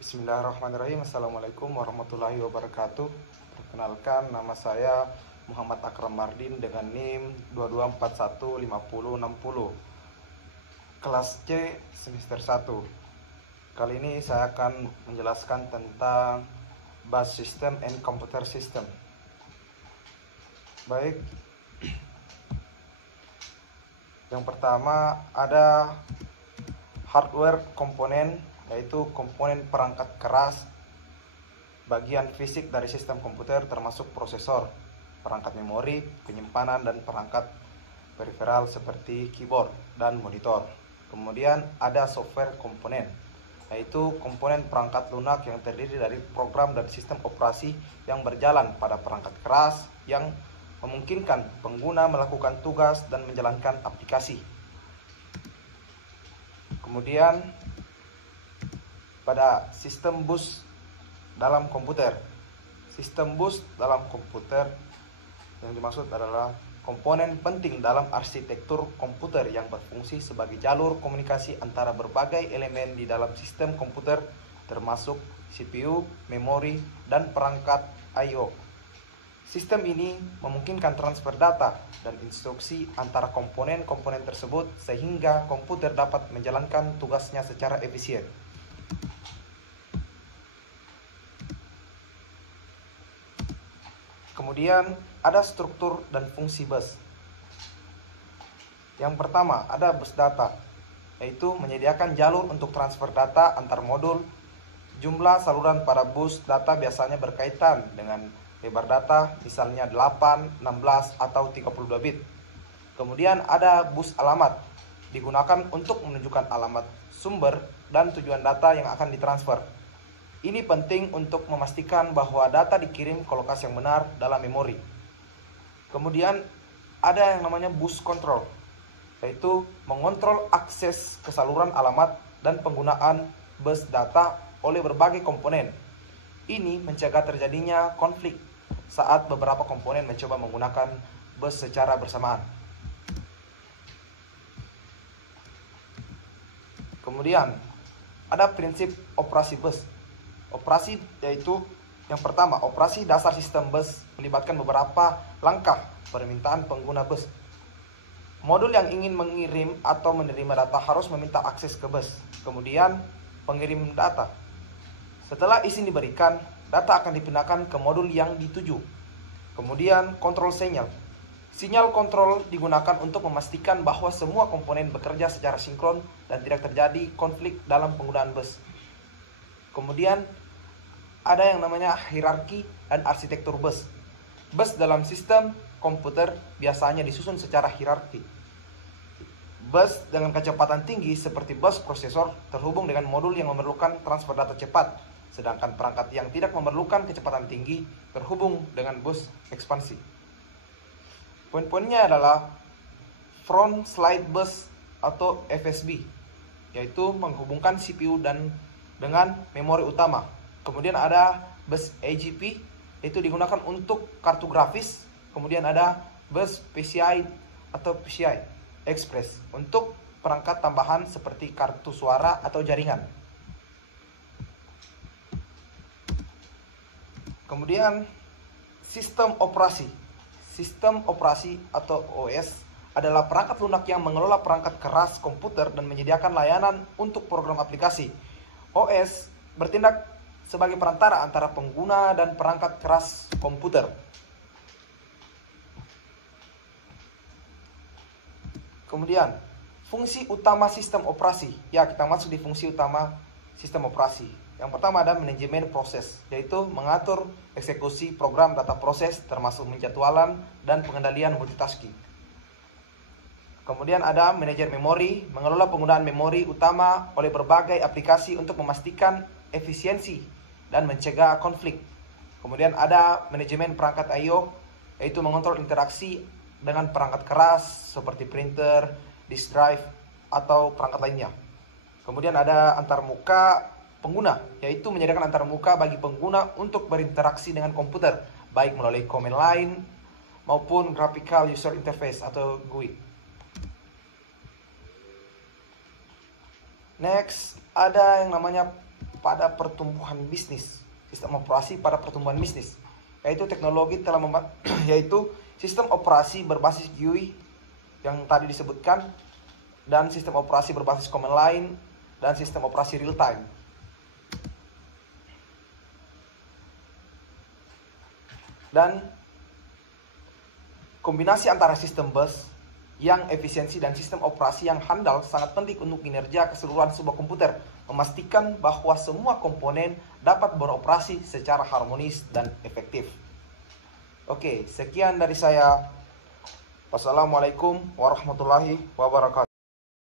Bismillahirrahmanirrahim. Assalamualaikum warahmatullahi wabarakatuh. Perkenalkan, nama saya Muhammad Akram Mardin dengan NIM 22415060, kelas C semester 1. Kali ini saya akan menjelaskan tentang Bus System and Computer System. Baik, yang pertama ada hardware komponen, yaitu komponen perangkat keras, bagian fisik dari sistem komputer termasuk prosesor, perangkat memori, penyimpanan, dan perangkat periferal seperti keyboard dan monitor. Kemudian ada software komponen, yaitu komponen perangkat lunak yang terdiri dari program dan sistem operasi yang berjalan pada perangkat keras yang memungkinkan pengguna melakukan tugas dan menjalankan aplikasi. Kemudian pada sistem bus dalam komputer. Sistem bus dalam komputer yang dimaksud adalah komponen penting dalam arsitektur komputer yang berfungsi sebagai jalur komunikasi antara berbagai elemen di dalam sistem komputer, termasuk CPU, memori, dan perangkat I/O. Sistem ini memungkinkan transfer data dan instruksi antara komponen-komponen tersebut sehingga komputer dapat menjalankan tugasnya secara efisien. Kemudian ada struktur dan fungsi bus. Yang pertama ada bus data, yaitu menyediakan jalur untuk transfer data antar modul. Jumlah saluran pada bus data biasanya berkaitan dengan lebar data, misalnya 8, 16, atau 32 bit. Kemudian ada bus alamat, digunakan untuk menunjukkan alamat sumber dan tujuan data yang akan ditransfer. Ini penting untuk memastikan bahwa data dikirim ke lokasi yang benar dalam memori. Kemudian ada yang namanya bus control, yaitu mengontrol akses ke saluran alamat dan penggunaan bus data oleh berbagai komponen. Ini mencegah terjadinya konflik saat beberapa komponen mencoba menggunakan bus secara bersamaan. Kemudian ada prinsip operasi bus. Operasi yaitu yang pertama, operasi dasar sistem bus melibatkan beberapa langkah permintaan pengguna bus. Modul yang ingin mengirim atau menerima data harus meminta akses ke bus. Kemudian pengirim data. Setelah izin diberikan, data akan dipindahkan ke modul yang dituju. Kemudian kontrol sinyal. Sinyal kontrol digunakan untuk memastikan bahwa semua komponen bekerja secara sinkron dan tidak terjadi konflik dalam penggunaan bus. Kemudian ada yang namanya hierarki dan arsitektur bus. Bus dalam sistem komputer biasanya disusun secara hierarki. Bus dengan kecepatan tinggi seperti bus prosesor terhubung dengan modul yang memerlukan transfer data cepat, sedangkan perangkat yang tidak memerlukan kecepatan tinggi terhubung dengan bus ekspansi. Poin-poinnya adalah front slide bus atau FSB, yaitu menghubungkan CPU dengan memori utama. Kemudian ada bus AGP, itu digunakan untuk kartu grafis. Kemudian ada bus PCI atau PCI Express untuk perangkat tambahan seperti kartu suara atau jaringan. Kemudian sistem operasi. Sistem operasi atau OS adalah perangkat lunak yang mengelola perangkat keras komputer dan menyediakan layanan untuk program aplikasi. OS bertindak sebagai perantara antara pengguna dan perangkat keras komputer. Kemudian, fungsi utama sistem operasi. Ya, kita masuk di fungsi utama sistem operasi. Yang pertama ada manajemen proses, yaitu mengatur eksekusi program data proses termasuk penjadwalan dan pengendalian multitasking. Kemudian ada manajer memori, mengelola penggunaan memori utama oleh berbagai aplikasi untuk memastikan efisiensi dan mencegah konflik. Kemudian ada manajemen perangkat I/O, yaitu mengontrol interaksi dengan perangkat keras seperti printer, disk drive, atau perangkat lainnya. Kemudian ada antarmuka pengguna, yaitu menyediakan antarmuka bagi pengguna untuk berinteraksi dengan komputer, baik melalui command line maupun graphical user interface atau GUI. Next, ada yang namanya pada pertumbuhan bisnis. Sistem operasi pada pertumbuhan bisnis, yaitu teknologi telah yaitu sistem operasi berbasis GUI yang tadi disebutkan, dan sistem operasi berbasis command line, dan sistem operasi real time. Dan kombinasi antara sistem bus yang efisiensi dan sistem operasi yang handal sangat penting untuk kinerja keseluruhan sebuah komputer, memastikan bahwa semua komponen dapat beroperasi secara harmonis dan efektif. Oke, sekian dari saya. Wassalamualaikum warahmatullahi wabarakatuh.